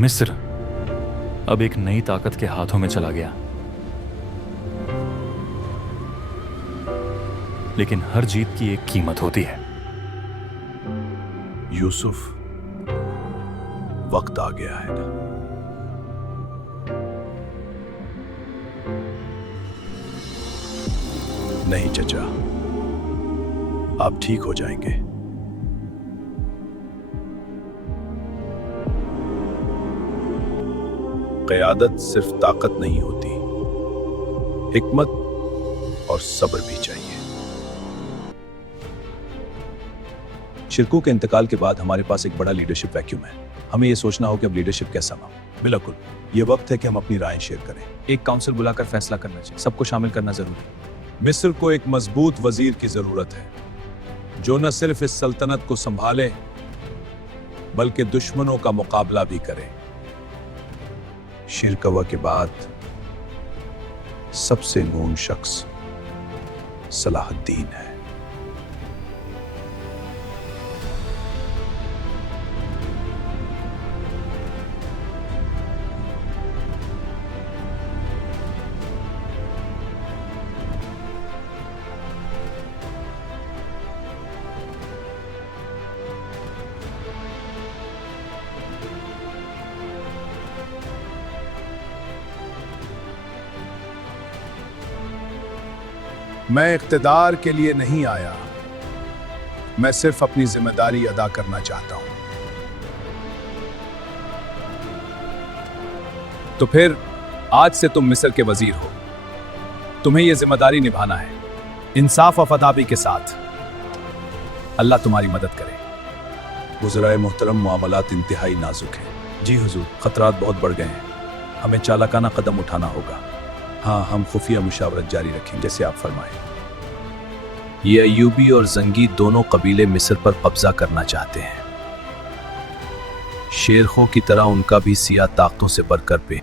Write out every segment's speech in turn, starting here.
मिस्र अब एक नई ताकत के हाथों में चला गया, लेकिन हर जीत की एक कीमत होती है। यूसुफ, वक्त आ गया है ना। नहीं चचा, आप ठीक हो जाएंगे। क़यादत सिर्फ ताकत नहीं होती, हिकमत और सब्र भी चाहिए। शिरकू के इंतकाल के बाद हमारे पास एक बड़ा लीडरशिप वैक्यूम है। हमें यह सोचना हो कि अब लीडरशिप कैसा हो। बिल्कुल, ये वक्त है कि हम अपनी राय शेयर करें। एक काउंसिल बुलाकर फैसला करना चाहिए, सबको शामिल करना जरूरी है। मिस्र को एक मजबूत वजीर की जरूरत है, जो न सिर्फ इस सल्तनत को संभाले बल्कि दुश्मनों का मुकाबला भी करे। शिरकवा के बाद सबसे नून शख्स सलाहुद्दीन है। मैं इख्तिदार के लिए नहीं आया, मैं सिर्फ अपनी जिम्मेदारी अदा करना चाहता हूं। तो फिर आज से तुम मिस्र के वजीर हो, तुम्हें यह जिम्मेदारी निभाना है, इंसाफ और फदाबी के साथ। अल्लाह तुम्हारी मदद करे। वज़राए मोहतरम, मामलात इंतहाई नाजुक हैं। जी हुजूर, खतरात बहुत बढ़ गए हैं, हमें चालाकाना कदम उठाना होगा। हाँ, हम खुफिया मुशावरत जारी रखें जैसे आप फरमाएं। ये अयूबी और जंगी दोनों कबीले मिस्र पर कब्जा करना चाहते हैं। शेरखों की तरह उनका भी सियाह ताकतों से बढ़कर पे।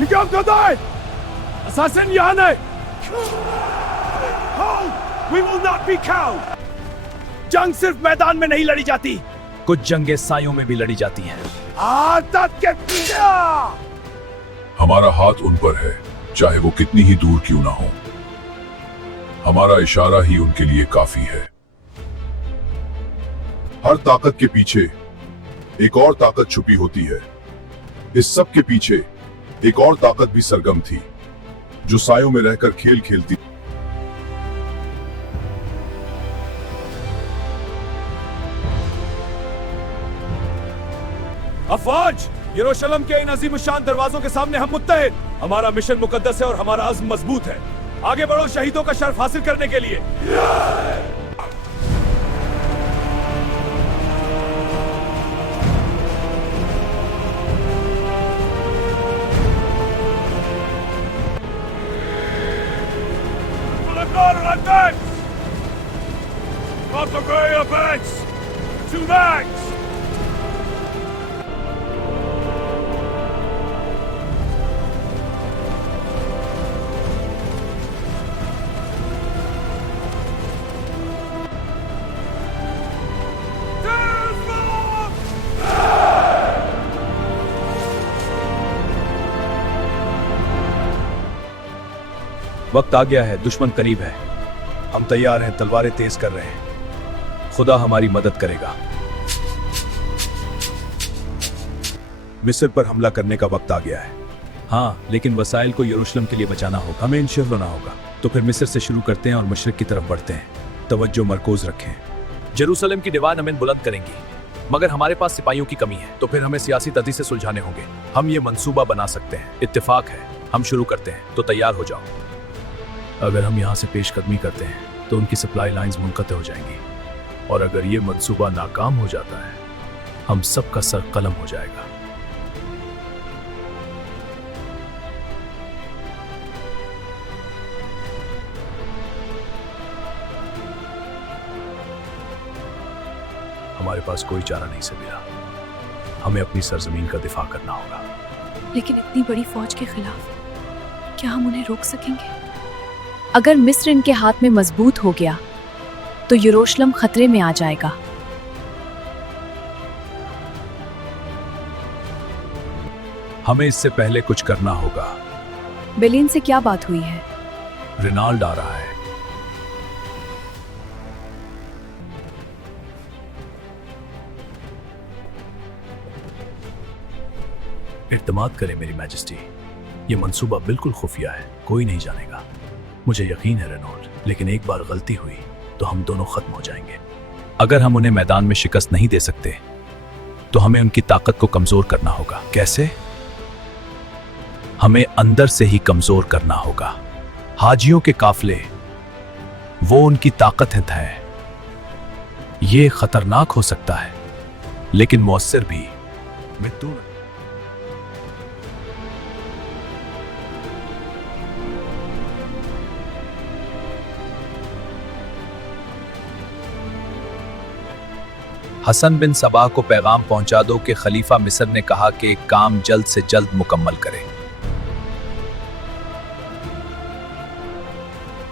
ये क्या करता है? असासिन यहाँ नहीं। We will not be cowed. जंग सिर्फ मैदान में नहीं लड़ी जाती, कुछ जंगें सायों में भी लड़ी जाती हैं। आदत के पीछे। हमारा हाथ उन पर है, चाहे वो कितनी ही दूर क्यों ना हो। हमारा इशारा ही उनके लिए काफी है। हर ताकत के पीछे एक और ताकत छुपी होती है। इस सब के पीछे एक और ताकत भी सरगम थी, जो सायों में रहकर खेल खेलती। अफवाज, यरूशलेम के इन अजीम शान दरवाजों के सामने हम मुत्तहिद। हमारा मिशन मुकद्दस है और हमारा अज़्म मजबूत है। आगे बढ़ो शहीदों का शर्फ हासिल करने के लिए। वक्त आ गया है, दुश्मन करीब है। हम तैयार हैं, तलवारें तेज कर रहे हैं। खुदा हमारी मदद करेगा। मिस्र पर हमला करने का वक्त आ गया है। हाँ, लेकिन वसाइल को यरूशलेम के लिए बचाना होगा। हमें इंशल्लाह होना होगा। तो फिर मिस्र से शुरू करते हैं और मशरिक की तरफ बढ़ते हैं। तवज्जो मरकूज रखें। जेरूसलम की दीवार अमन बुलंद करेंगी, मगर हमारे पास सिपाहियों की कमी है। तो फिर हमें सियासी तदी से सुलझाने होंगे। हम ये मंसूबा बना सकते हैं। इत्तेफाक है, हम शुरू करते हैं, तो तैयार हो जाओ। अगर हम यहाँ से पेशकदमी करते हैं तो उनकी सप्लाई लाइंस मुनक़ते हो जाएंगी, और अगर ये मंसूबा नाकाम हो जाता है हम सबका सर कलम हो जाएगा। हमारे पास कोई चारा नहीं सबीरा, हमें अपनी सरजमीन का दिफा करना होगा। लेकिन इतनी बड़ी फौज के खिलाफ क्या हम उन्हें रोक सकेंगे? अगर मिस्र इनके हाथ में मजबूत हो गया तो यरूशलेम खतरे में आ जाएगा। हमें इससे पहले कुछ करना होगा। बेलिन से क्या बात हुई है? रिनाल्ड आ रहा है। इत्तेमाद करें मेरी मैजेस्टी, ये मंसूबा बिल्कुल खुफिया है, कोई नहीं जानेगा। मुझे यकीन है रेनॉल्ड, लेकिन एक बार गलती हुई तो हम दोनों खत्म हो जाएंगे। अगर हम उन्हें मैदान में शिकस्त नहीं दे सकते तो हमें उनकी ताकत को कमजोर करना होगा। कैसे? हमें अंदर से ही कमजोर करना होगा। हाजियों के काफले, वो उनकी ताकत है। ये खतरनाक हो सकता है लेकिन मौसर भी। मृत्यु हसन बिन सबा को पैगाम पहुंचा दो कि खलीफा मिस्र ने कहा कि एक काम जल्द से जल्द मुकम्मल करें।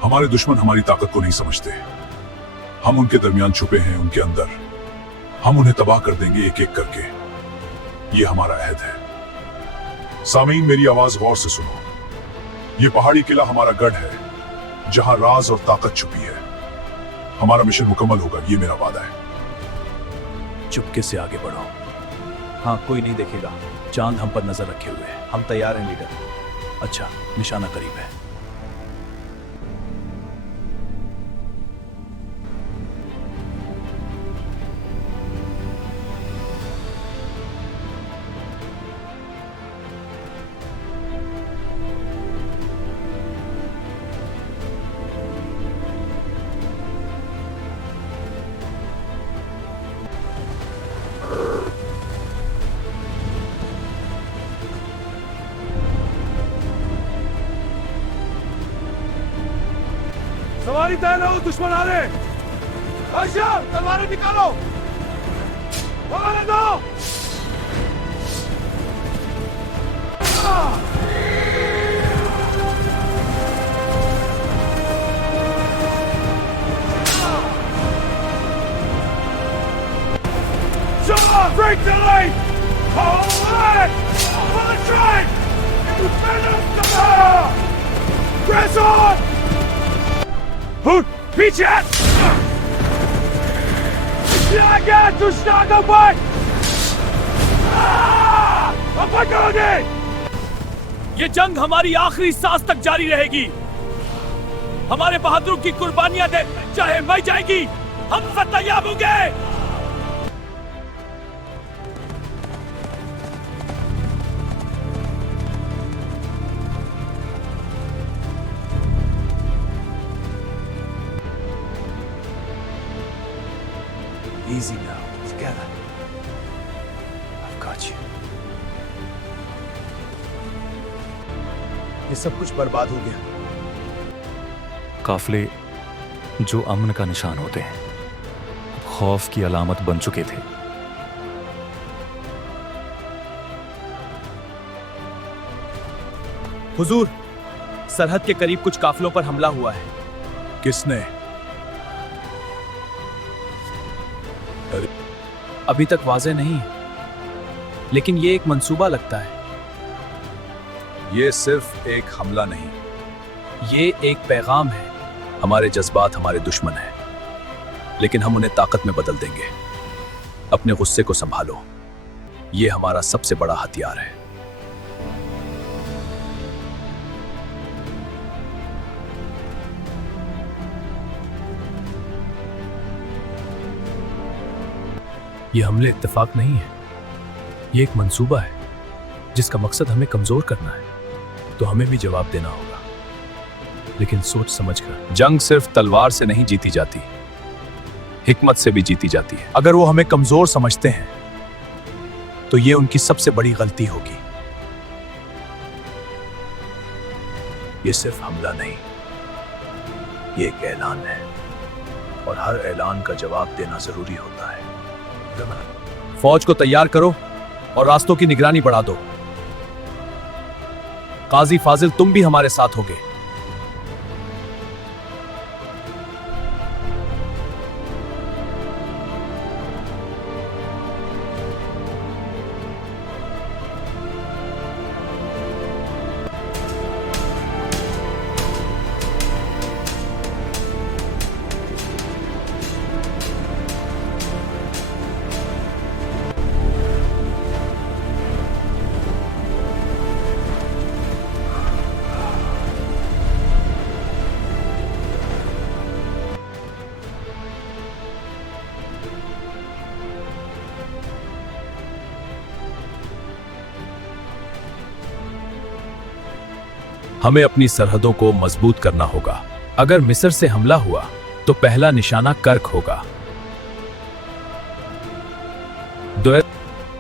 हमारे दुश्मन हमारी ताकत को नहीं समझते। हम उनके दरमियान छुपे हैं, उनके अंदर। हम उन्हें तबाह कर देंगे एक एक करके। ये हमारा अहद है। सामीन, मेरी आवाज गौर से सुनो। ये पहाड़ी किला हमारा गढ़ है जहां राज और ताकत छुपी है। हमारा मिशन मुकम्मल होगा, ये मेरा वादा है। चुपके से आगे बढ़ो। हाँ, कोई नहीं देखेगा। चांद हम पर नजर रखे हुए है। हम तैयार हैं लीडर। अच्छा, निशाना करीब है। सवारी तय रहो, दुश्मन आ रहे। तलवारें निकालो, भगाने दो। Break the line! Hold it! On the train! Press on! पीछे! तू स्टार्ट अप! पकड़ोगे! ये जंग हमारी आखिरी सांस तक जारी रहेगी। हमारे बहादुरों की कुर्बानियां दे चाहे मर जाएगी, हम फतयाब होंगे। Easy now, together. I've got you. ये सब कुछ बर्बाद हो गया। काफले जो अमन का निशान होते हैं खौफ की अलामत बन चुके थे। हुजूर, सरहद के करीब कुछ काफिलों पर हमला हुआ है। किसने? अभी तक वाज़ेह नहीं, लेकिन ये एक मंसूबा लगता है। ये सिर्फ एक हमला नहीं, ये एक पैगाम है। हमारे जज्बात हमारे दुश्मन हैं, लेकिन हम उन्हें ताकत में बदल देंगे। अपने गुस्से को संभालो, ये हमारा सबसे बड़ा हथियार है। ये हमले इत्तेफाक नहीं है, ये एक मंसूबा है जिसका मकसद हमें कमजोर करना है। तो हमें भी जवाब देना होगा, लेकिन सोच समझकर। जंग सिर्फ तलवार से नहीं जीती जाती, हिकमत से भी जीती जाती है। अगर वो हमें कमजोर समझते हैं तो ये उनकी सबसे बड़ी गलती होगी। ये सिर्फ हमला नहीं, ये एक ऐलान है, और हर ऐलान का जवाब देना जरूरी होता है। फौज को तैयार करो और रास्तों की निगरानी बढ़ा दो। काजी फाजिल, तुम भी हमारे साथ होगे। हमें अपनी सरहदों को मजबूत करना होगा। अगर मिस्र से हमला हुआ तो पहला निशाना कर्क होगा।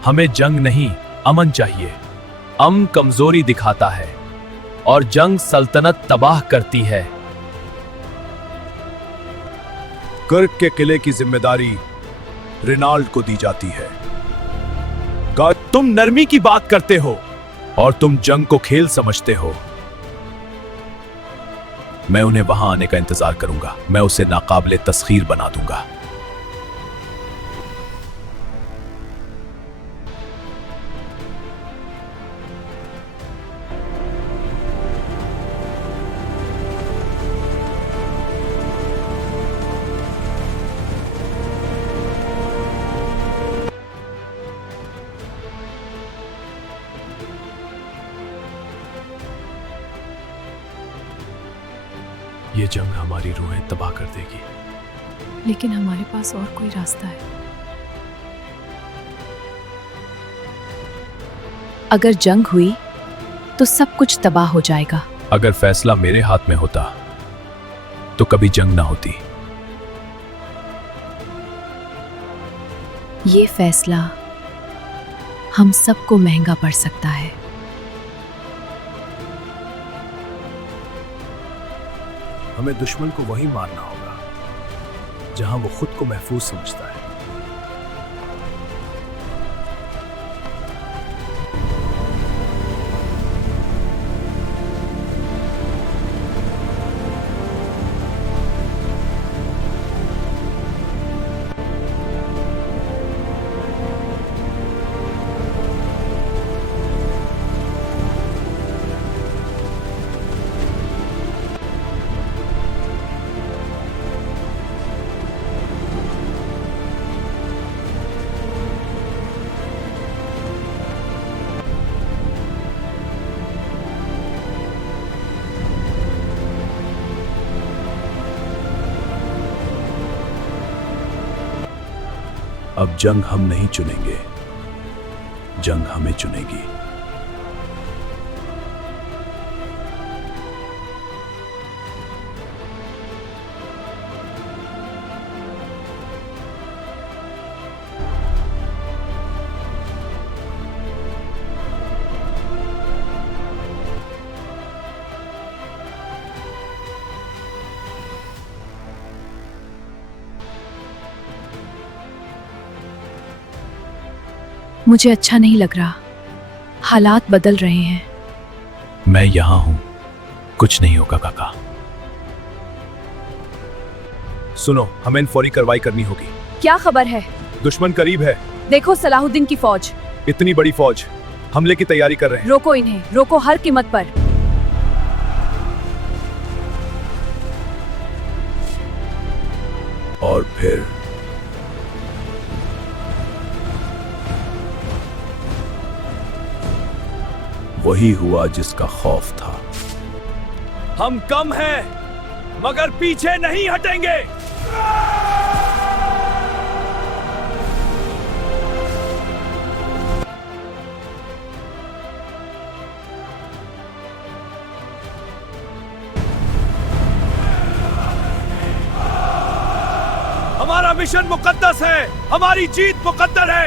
हमें जंग नहीं, अमन चाहिए। अमन कमजोरी दिखाता है और जंग सल्तनत तबाह करती है। कर्क के किले की जिम्मेदारी रिनाल्ड को दी जाती है। तुम नरमी की बात करते हो और तुम जंग को खेल समझते हो। मैं उन्हें वहां आने का इंतजार करूंगा। मैं उसे नाकाबिले तस्खीर बना दूंगा। ये जंग हमारी रूहें तबाह कर देगी। लेकिन हमारे पास और कोई रास्ता है। अगर जंग हुई तो सब कुछ तबाह हो जाएगा। अगर फैसला मेरे हाथ में होता तो कभी जंग ना होती। ये फैसला हम सबको महंगा पड़ सकता है। हमें दुश्मन को वहीं मारना होगा जहां वो खुद को महफूज समझता है। अब जंग हम नहीं चुनेंगे, जंग हमें चुनेगी। मुझे अच्छा नहीं लग रहा। हालात बदल रहे हैं। मैं यहां हूं, कुछ नहीं होगा काका। सुनो, हमें फौरी कार्रवाई करनी होगी। क्या खबर है? दुश्मन करीब है। देखो सलाहुद्दीन की फौज। इतनी बड़ी फौज, हमले की तैयारी कर रहे हैं। रोको इन्हें, रोको हर कीमत पर। और फिर वही हुआ जिसका खौफ था। हम कम हैं, मगर पीछे नहीं हटेंगे। हमारा मिशन मुकद्दस है, हमारी जीत मुकद्दर है।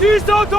302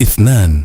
2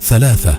3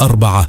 4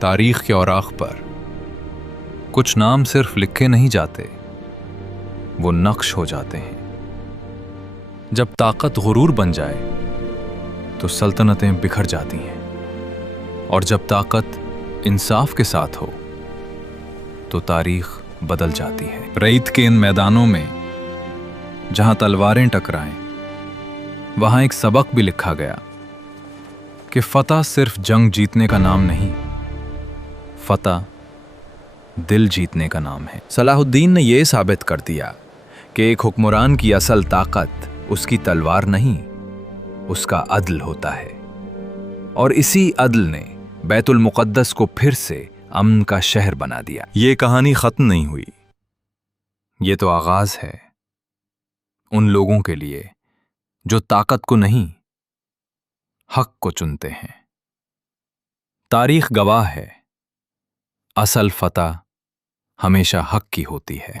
तारीख के औराख पर कुछ नाम सिर्फ लिखे नहीं जाते, वो नक्श हो जाते हैं। जब ताकत गुरूर बन जाए तो सल्तनतें बिखर जाती हैं, और जब ताकत इंसाफ के साथ हो तो तारीख बदल जाती है। रईत के इन मैदानों में जहां तलवारें टकराएं, वहां एक सबक भी लिखा गया कि फतह सिर्फ जंग जीतने का नाम नहीं, फतह दिल जीतने का नाम है। सलाहुद्दीन ने यह साबित कर दिया कि एक हुक्मरान की असल ताकत उसकी तलवार नहीं, उसका अदल होता है, और इसी अदल ने बैतुल मुक़द्दस को फिर से अमन का शहर बना दिया। ये कहानी खत्म नहीं हुई, ये तो आगाज है उन लोगों के लिए जो ताकत को नहीं, हक को चुनते हैं। तारीख गवाह है, असल फतह हमेशा हक की होती है।